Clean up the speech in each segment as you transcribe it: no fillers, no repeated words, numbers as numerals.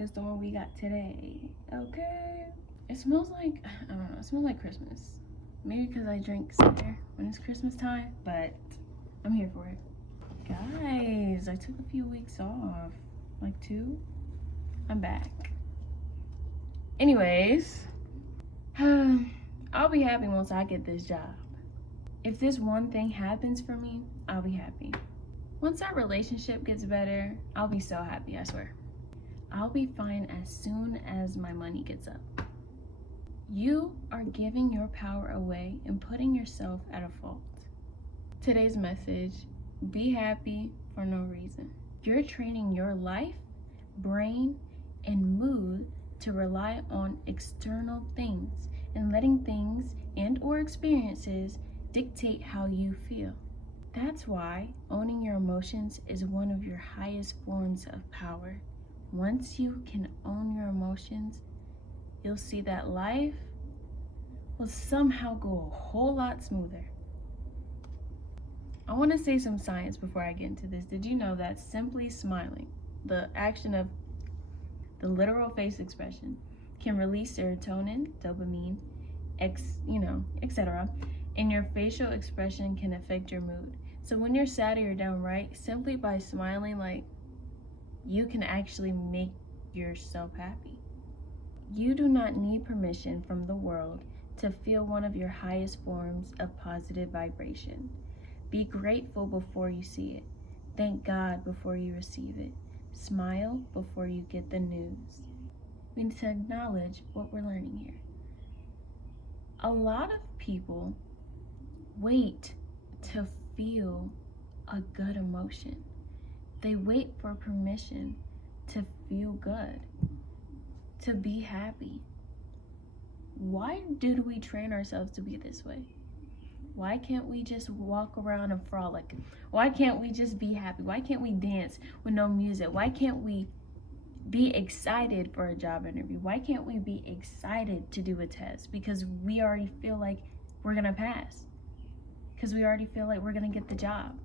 is the one we got today. Okay. It smells like, I don't know, it smells like Christmas. Maybe because I drink cider when it's Christmas time, but I'm here for it. Guys, I took a few weeks off, like 2. I'm back. Anyways, I'll be happy once I get this job. If this one thing happens for me, I'll be happy. Once our relationship gets better, I'll be so happy, I swear. I'll be fine as soon as my money gets up. You are giving your power away and putting yourself at a fault. Today's message, be happy for no reason. You're training your life, brain, and mood to rely on external things and letting things and or experiences dictate how you feel. That's why owning your emotions is one of your highest forms of power. Once you can own your emotions, you'll see that life will somehow go a whole lot smoother. I want to say some science before I get into this. Did you know that simply smiling, the action of the literal face expression, can release serotonin, dopamine, etc. And your facial expression can affect your mood. So when you're sad or you're down, right, simply by smiling, like, you can actually make yourself happy. You do not need permission from the world to feel one of your highest forms of positive vibration. Be grateful before you see it. Thank God before you receive it. Smile before you get the news. We need to acknowledge what we're learning here. A lot of people wait to feel a good emotion. They wait for permission to feel good, to be happy. Why do we train ourselves to be this way? Why can't we just walk around and frolic? Why can't we just be happy? Why can't we dance with no music? Why can't we be excited for a job interview? Why can't we be excited to do a test? Because we already feel like we're gonna pass. Because we already feel like we're gonna get the job.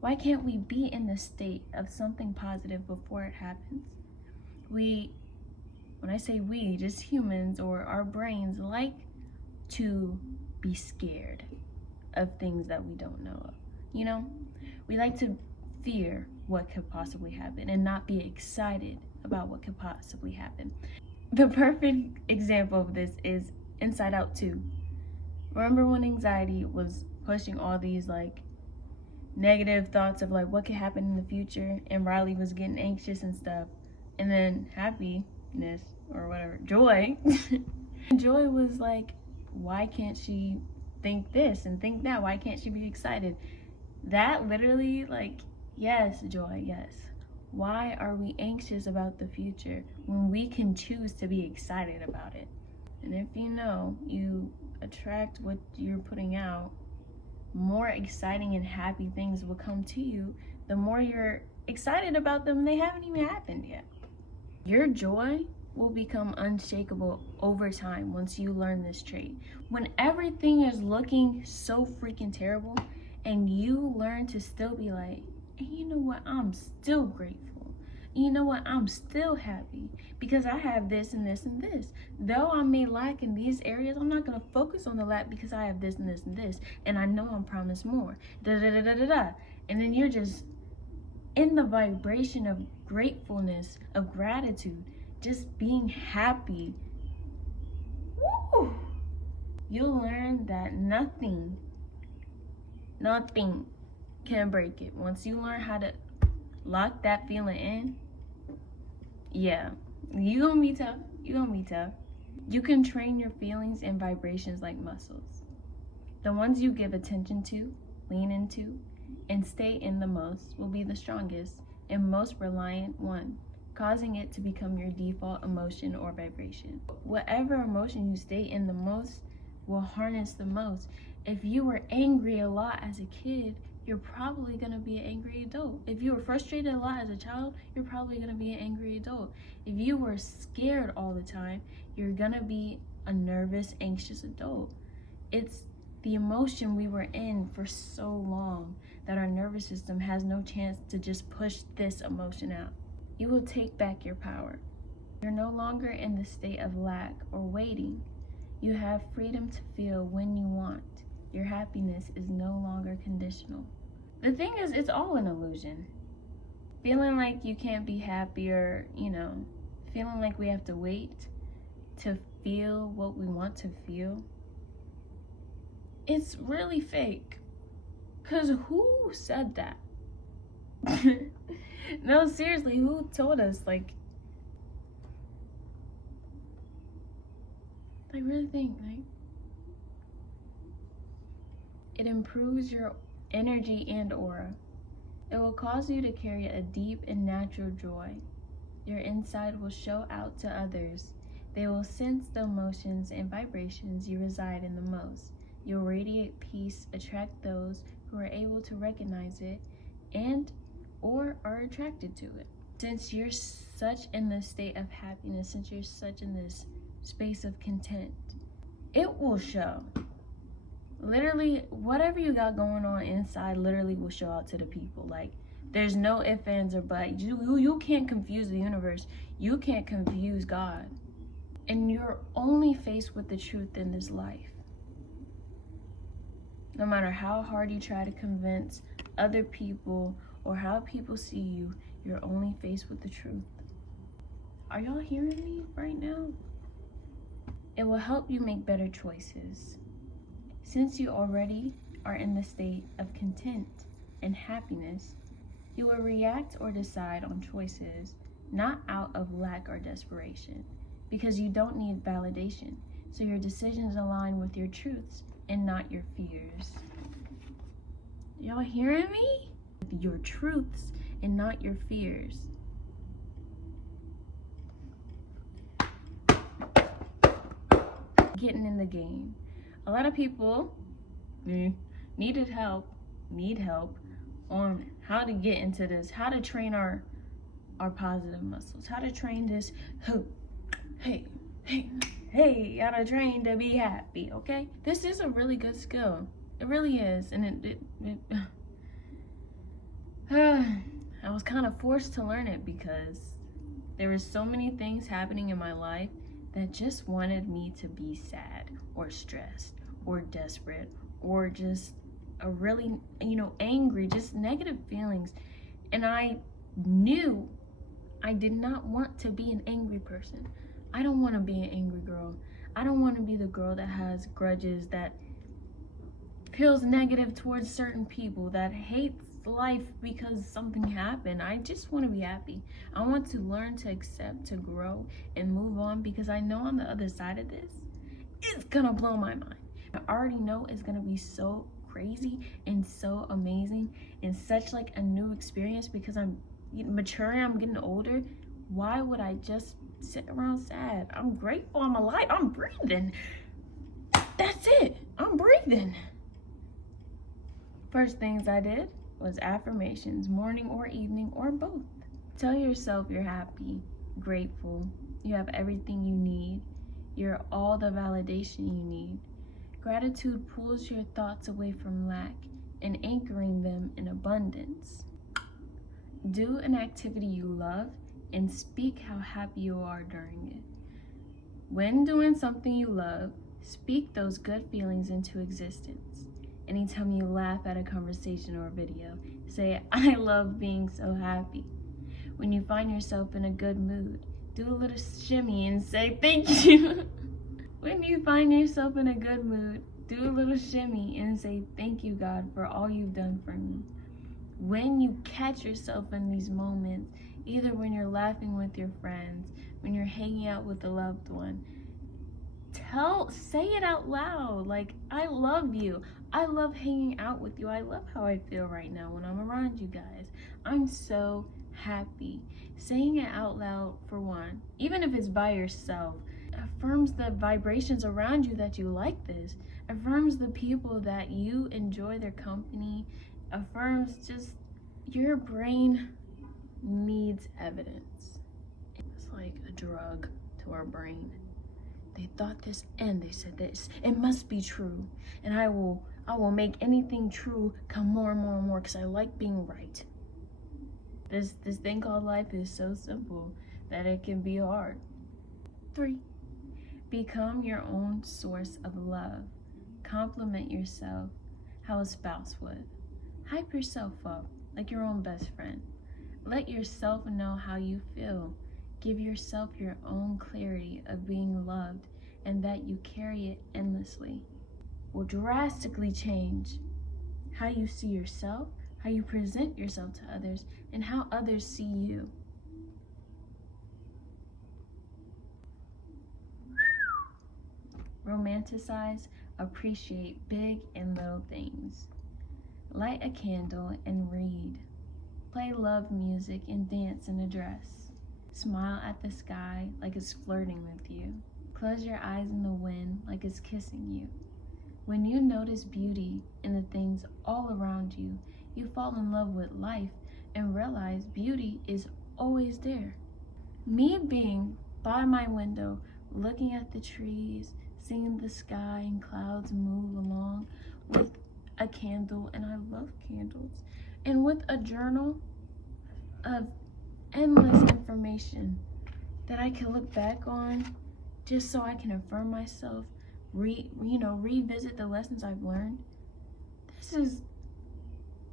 Why can't we be in the state of something positive before it happens? When I say we, just humans or our brains like to be scared of things that we don't know of. We like to fear what could possibly happen and not be excited about what could possibly happen. The perfect example of this is Inside Out 2. Remember when anxiety was pushing all these negative thoughts of what could happen in the future, and Riley was getting anxious and stuff, and then happiness or whatever, joy joy was like, why can't she think this and think that? Why can't she be excited? That literally, yes, joy, yes. Why are we anxious about the future when we can choose to be excited about it? And if you attract what you're putting out, more exciting and happy things will come to you. The more you're excited about them, they haven't even happened yet. Your joy will become unshakable over time once you learn this trait. When everything is looking so freaking terrible and you learn to still be like, and you know what, I'm still grateful. And you know what, I'm still happy because I have this and this and this. Though I may lack in these areas, I'm not gonna focus on the lack because I have this and this and this, and I know I'm promised more. And then you're just in the vibration of gratefulness, of gratitude, just being happy. Woo! You'll learn that nothing can break it. Once you learn how to lock that feeling in, yeah, you're gonna be tough. You can train your feelings and vibrations like muscles. The ones you give attention to, lean into, and stay in the most will be the strongest and most reliant one, causing it to become your default emotion or vibration. Whatever emotion you stay in the most will harness the most. If you were angry a lot as a kid, you're probably gonna be an angry adult. If you were frustrated a lot as a child, you're probably gonna be an angry adult. If you were scared all the time, you're gonna be a nervous, anxious adult. It's the emotion we were in for so long that our nervous system has no chance to just push this emotion out. You will take back your power. You're no longer in the state of lack or waiting. You have freedom to feel when you want. Your happiness is no longer conditional. The thing is, it's all an illusion. Feeling like you can't be happy, or, feeling like we have to wait to feel what we want to feel, it's really fake. Because who said that? No, seriously, who told us? Like really think, it improves your energy and aura. It will cause you to carry a deep and natural joy. Your inside will show out to others. They will sense the emotions and vibrations you reside in the most. You'll radiate peace, attract those who are able to recognize it and or are attracted to it. Since you're such in this state of happiness, since you're such in this space of content, it will show. Literally, whatever you got going on inside literally will show out to the people. Like, there's no ifs, ands, or buts. You can't confuse the universe. You can't confuse God. And you're only faced with the truth in this life. No matter how hard you try to convince other people or how people see you, you're only faced with the truth. Are y'all hearing me right now? It will help you make better choices. Since you already are in the state of content and happiness, you will react or decide on choices not out of lack or desperation, because you don't need validation. So your decisions align with your truths and not your fears. Y'all hearing me? Your truths and not your fears. Getting in the game. A lot of people need help on how to get into this, how to train our positive muscles, how to train this, hey, how to train to be happy, okay? This is a really good skill. It really is. And I was kind of forced to learn it because there were so many things happening in my life that just wanted me to be sad or stressed or desperate or just a really, angry, just negative feelings. And I knew I did not want to be an angry person. I don't want to be an angry girl. I don't want to be the girl that has grudges, that feels negative towards certain people, that hates life because something happened. I just want to be happy. I want to learn to accept, to grow, and move on, because I know on the other side of this, it's gonna blow my mind. I already know it's gonna be so crazy and so amazing and such like a new experience, because I'm maturing, I'm getting older. Why would I just sit around sad? I'm grateful I'm alive. I'm breathing. That's it. I'm breathing. First things I did was affirmations, morning or evening or both. Tell yourself you're happy, grateful, you have everything you need, you're all the validation you need. Gratitude pulls your thoughts away from lack and anchoring them in abundance. Do an activity you love and speak how happy you are during it. When doing something you love, speak those good feelings into existence. Anytime you laugh at a conversation or a video, say, I love being so happy. When you find yourself in a good mood, do a little shimmy and say, thank you. When you find yourself in a good mood, do a little shimmy and say, thank you, God, for all you've done for me. When you catch yourself in these moments, either when you're laughing with your friends, when you're hanging out with a loved one, say it out loud. Like, I love you. I love hanging out with you. I love how I feel right now when I'm around you guys. I'm so happy. Saying it out loud, for one, even if it's by yourself, affirms the vibrations around you that you like this, affirms the people that you enjoy their company, affirms just your brain needs evidence. It's like a drug to our brain. They thought this and they said this. It must be true. And I will make anything true come more and more and more, because I like being right. This thing called life is so simple that it can be hard. 3, become your own source of love. Compliment yourself how a spouse would. Hype yourself up like your own best friend. Let yourself know how you feel. Give yourself your own clarity of being loved, and that you carry it endlessly will drastically change how you see yourself, how you present yourself to others, and how others see you. Romanticize, appreciate big and little things. Light a candle and read. Play love music and dance in a dress. Smile at the sky like it's flirting with you. Close your eyes in the wind like it's kissing you. When you notice beauty in the things all around you, you fall in love with life and realize beauty is always there. Me being by my window, looking at the trees, seeing the sky and clouds move along with a candle, and I love candles, and with a journal of endless information that I can look back on just so I can affirm myself, revisit the lessons I've learned. This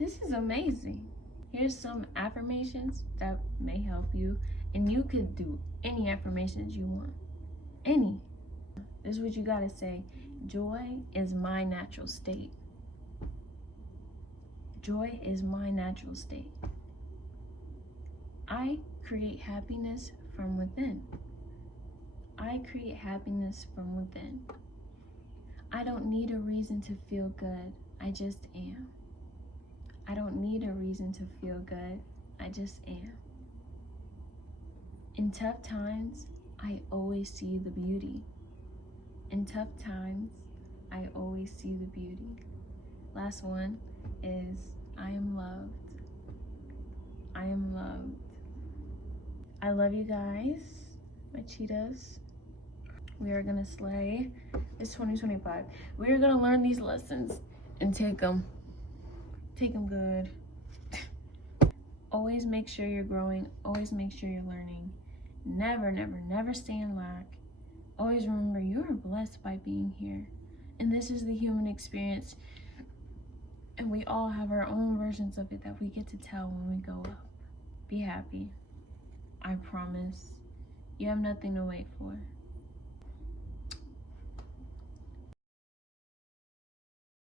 is amazing. Here's some affirmations that may help you, and you could do any affirmations you want. Any. This is what you gotta say. Joy is my natural state. Joy is my natural state. I create happiness from within. I create happiness from within. I don't need a reason to feel good. I just am. I don't need a reason to feel good. I just am. In tough times, I always see the beauty. In tough times, I always see the beauty. Last one is, I am loved. I am loved. I love you guys, my cheetahs. We are gonna slay. It's 2025. We are gonna learn these lessons and take them good. Always make sure you're growing. Always make sure you're learning. Never, never, never stay in lack. Always remember you are blessed by being here. And this is the human experience. And we all have our own versions of it that we get to tell when we go up. Be happy. I promise. You have nothing to wait for.